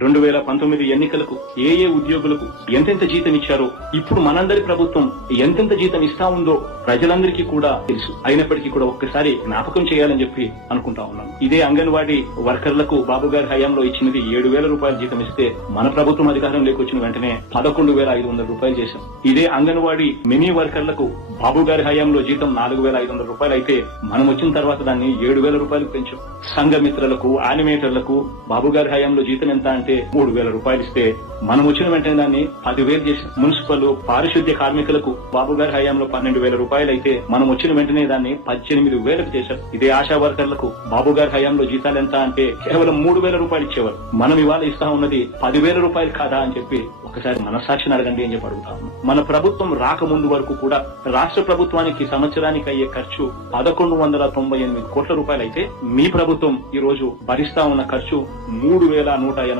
2019 ఎన్నికలకు ఏ ఉద్యోగులకు ఎంతెంత జీతం ఇచ్చారో ఇప్పుడు మనందరి ప్రభుత్వం ఎంతెంత జీతం ఇస్తా ఉందో ప్రజలందరికీ కూడా తెలుసు. అయినప్పటికీ కూడా ఒక్కసారి జ్ఞాపకం చేయాలని చెప్పి అనుకుంటా ఉన్నాను. ఇదే అంగన్వాడీ వర్కర్లకు బాబు గారి హయాంలో ఇచ్చినది 7,000 రూపాయల జీతం ఇస్తే మన ప్రభుత్వం అధికారంలోకి వచ్చిన వెంటనే 11,500 రూపాయలు చేశాం. ఇదే అంగన్వాడీ మినీ వర్కర్లకు బాబు గారి హయాంలో జీతం 4,500 రూపాయలు అయితే మనం వచ్చిన తర్వాత దాన్ని 7,000 రూపాయలకు పెంచాం. సంఘమిత్రులకు, యానిమేటర్లకు బాబు గారి హయాంలో జీతం ఎంత అంటే 3,000 రూపాయలు ఇస్తే మనం వచ్చిన వెంటనే దాన్ని 10,000 చేశాం. మున్సిపల్ పారిశుద్ధ్య కార్మికులకు బాబు గారి హయాంలో 12,000 రూపాయలు అయితే మనం వచ్చిన వెంటనే దాన్ని 18,000కు చేశారు. ఇదే ఆశా వర్కర్లకు బాబు గారి హయాంలో జీతాలు ఎంత అంటే కేవలం 3,000 రూపాయలు ఇచ్చేవారు. మనం ఇవాళ ఇస్తా ఉన్నది 10,000 రూపాయలు కాదా అని చెప్పి ఒకసారి మనసాక్షిని అడగండి అని చెప్పి అడుగుతా ఉన్నాం. మన ప్రభుత్వం రాకముందు వరకు కూడా రాష్ట్ర ప్రభుత్వానికి సంవత్సరానికి అయ్యే ఖర్చు 1,198 కోట్ల రూపాయలు అయితే మీ ప్రభుత్వం ఈ రోజు భరిస్తా ఉన్న ఖర్చు 3,180